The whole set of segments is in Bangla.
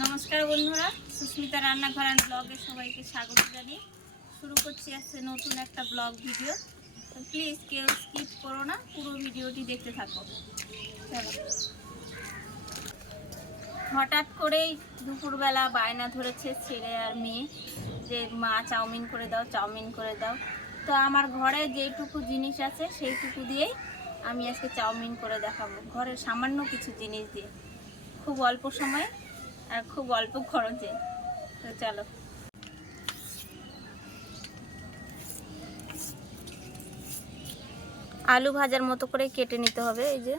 নমস্কার বন্ধুরা, সুস্মিতা রান্নাঘর অ্যান্ড ব্লগে সবাইকে স্বাগত জানিয়ে শুরু করছি আজকে নতুন একটা ব্লগ ভিডিও। তো প্লিজ কেউ স্কিপ করো না, পুরো ভিডিওটি দেখতে থাকো। চলো। হঠাৎ করেই দুপুরবেলা বায়না ধরেছে ছেলে আর মেয়ে যে মা চাউমিন করে দাও, চাউমিন করে দাও। তো আমার ঘরে যেইটুকু জিনিস আছে সেইটুকু দিয়েই আমি আজকে চাউমিন করে দেখাবো, ঘরের সামান্য কিছু জিনিস দিয়ে, খুব অল্প সময়ে আর খুব অল্প খরচে। তো চলো। আলু ভাজার মতো করে কেটে নিতে হবে। এই যে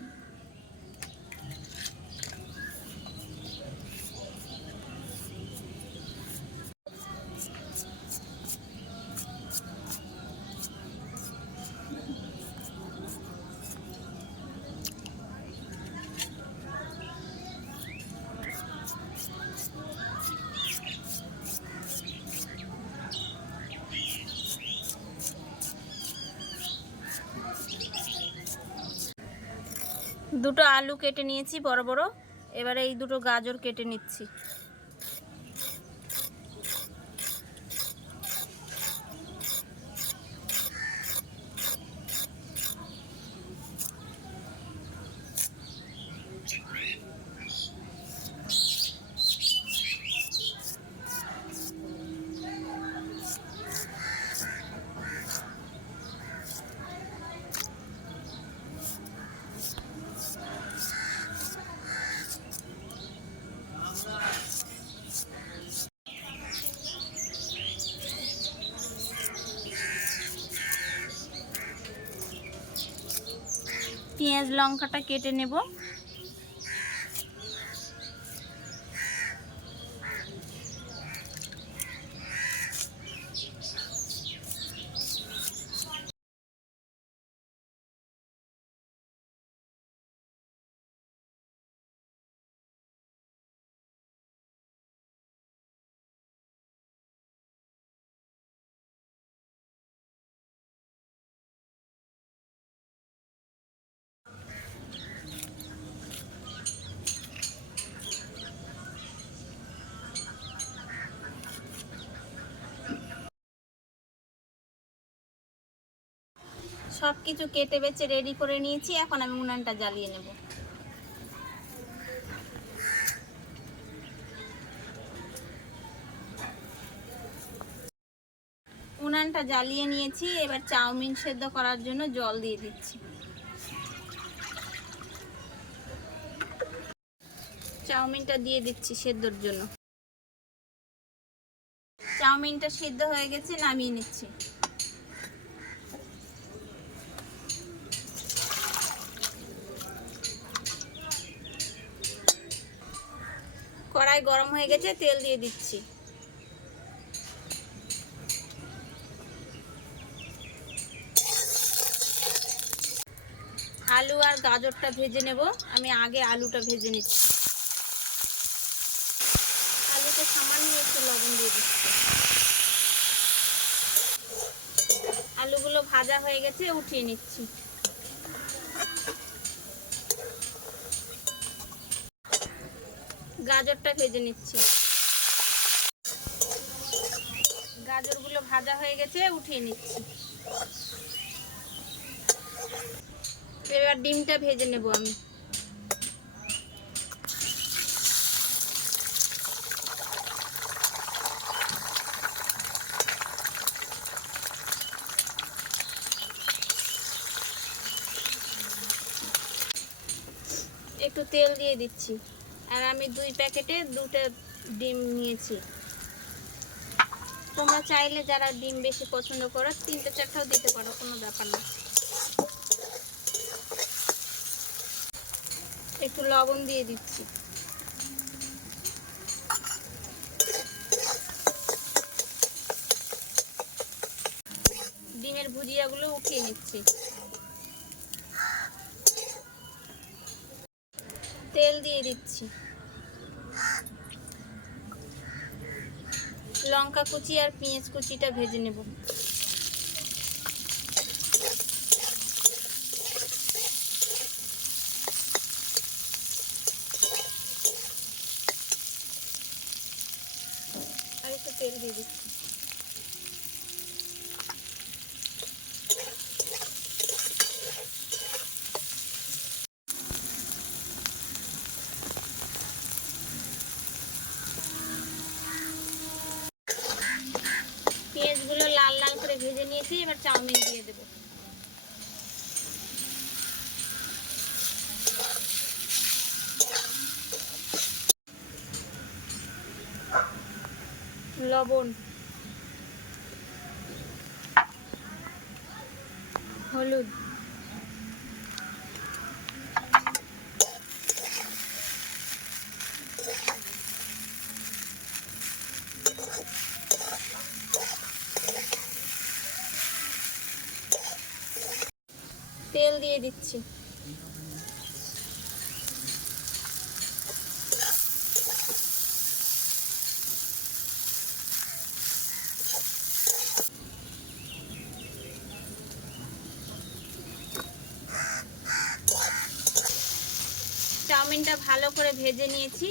দুটো আলু কেটে নিয়েছি বড় বড়। এবারে এই দুটো গাজর কেটে নিচ্ছি। পেঁয়াজ লঙ্কাটা কেটে নেব। সব কিছু কেটে বেছে রেডি করে নিয়েছি। এখন আমি উনানটা জ্বালিয়ে নেব। উনানটা জ্বালিয়ে নিয়েছি। এবার চাউমিন সেদ্ধ করার জন্য জল দিয়ে দিচ্ছি। চাউমিনটা দিয়ে দিচ্ছি সেদ্ধর জন্য। চাউমিনটা সিদ্ধ হয়ে গেছে, নামিয়ে নিচ্ছি। কড়াই গরম হয়ে গেছে, তেল দিয়ে দিচ্ছি। আলু আর গাজরটা ভেজে নেব। আমি আগে আলুটা ভেজে নিচ্ছি। আলুতে সামান্য একটু লবণ দিয়ে দিচ্ছি। আলুগুলো ভাজা হয়ে গেছে, উঠিয়ে নিচ্ছি। গাজরটা ভেজে নিচ্ছি। গাজরগুলো ভাজা হয়ে গেছে, উঠিয়ে নিচ্ছি। এবার ডিমটা ভেজে নেব আমি। একটু তেল দিয়ে দিচ্ছি। আর আমি 2 প্যাকেটে 2টা ডিম নিয়েছি। তোমরা চাইলে যারা ডিম বেশি পছন্দ করো 3টে 4টাও দিতে পারো, কোনো ব্যাপার না। একটু লবণ দিয়ে দিচ্ছি। ডিমের ভুজিয়াগুলো উঠিয়ে নিচ্ছি। তেল দিয়ে দিচ্ছি। লঙ্কা কুচি আর পেঁয়াজ কুচিটা ভেজে নেব। নিয়েছি, এবার চাউমিন দিয়ে দেবো। লবণ, হলুদ, তেল দিয়ে দিচ্ছি। চাউমিনটা ভালো করে ভেজে নিয়েছি,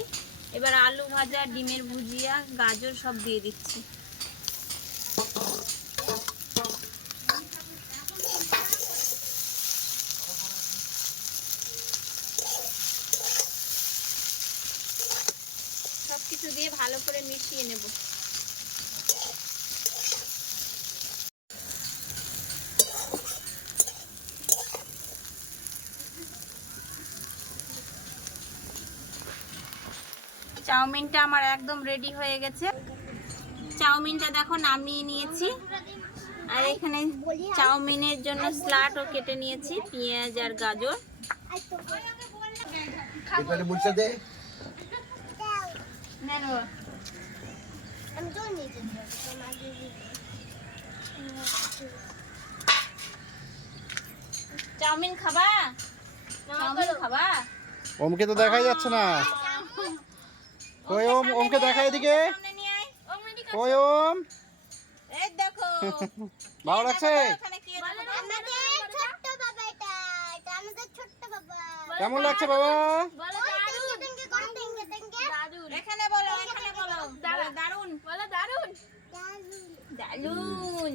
এবার আলু ভাজা, ডিমের ভুজিয়া, গাজর সব দিয়ে দিচ্ছি। সব কিছু দিয়ে ভালো করে মিশিয়ে নেব। চাউমিনটা আমার একদম রেডি হয়ে গেছে। চাউমিনটা দেখো নামিয়ে নিয়েছি, আর এখানে চাউমিনের জন্য স্লাটও কেটে নিয়েছি, পেঁয়াজ আর গাজর। চাউমিন খাবা? চাউমিন খাবা? ওমকে তো দেখাই যাচ্ছে না। কই ওম? ওমকে দেখা এদিকে। কই ওম? এই দেখো। ভালো লাগছে? কেমন লাগছে বাবা? এখানে বলো, এখানে বলো। দারুন। বলো দারুন। দারুন।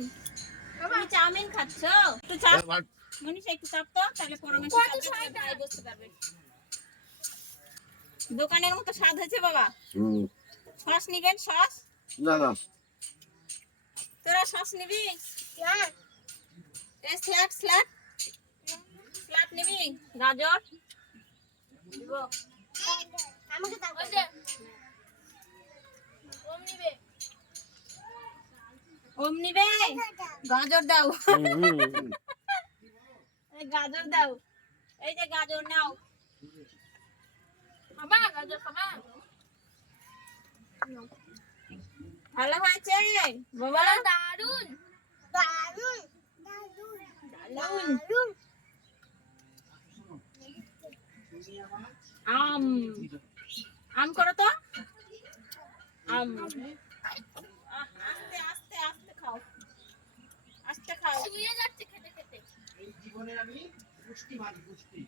তুমি চাউমিন খাচ্ছো? একটু চাপ। মনীষা একটু চাপ তো, তাহলে পরমেশ ভাই বুঝতে পারবে। দোকানের মতো স্বাদ হয়েছে বাবা। সস নিবেন? সস? না না। তোরা সস নিবি? হ্যাঁ। এই স্ল্যাট স্ল্যাট স্ল্যাট নিবি? গাজর দিব? আমাকে দাও। ওই যে ওম নিবে। ওম নিবে? গাজর দাও। এই গাজর দাও। এই যে গাজর নাও। খাবা গাজর খাবা? ভালো হয়েছে বাবা? দারুন দারুন দারুন। আম আম করো তো। আম আস্তে আস্তে আস্তে খাও, আস্তে খাও। শুয়ে যাচ্ছে খেতে খেতে। এই জীবনে আমি পুষ্টি মানি, পুষ্টি।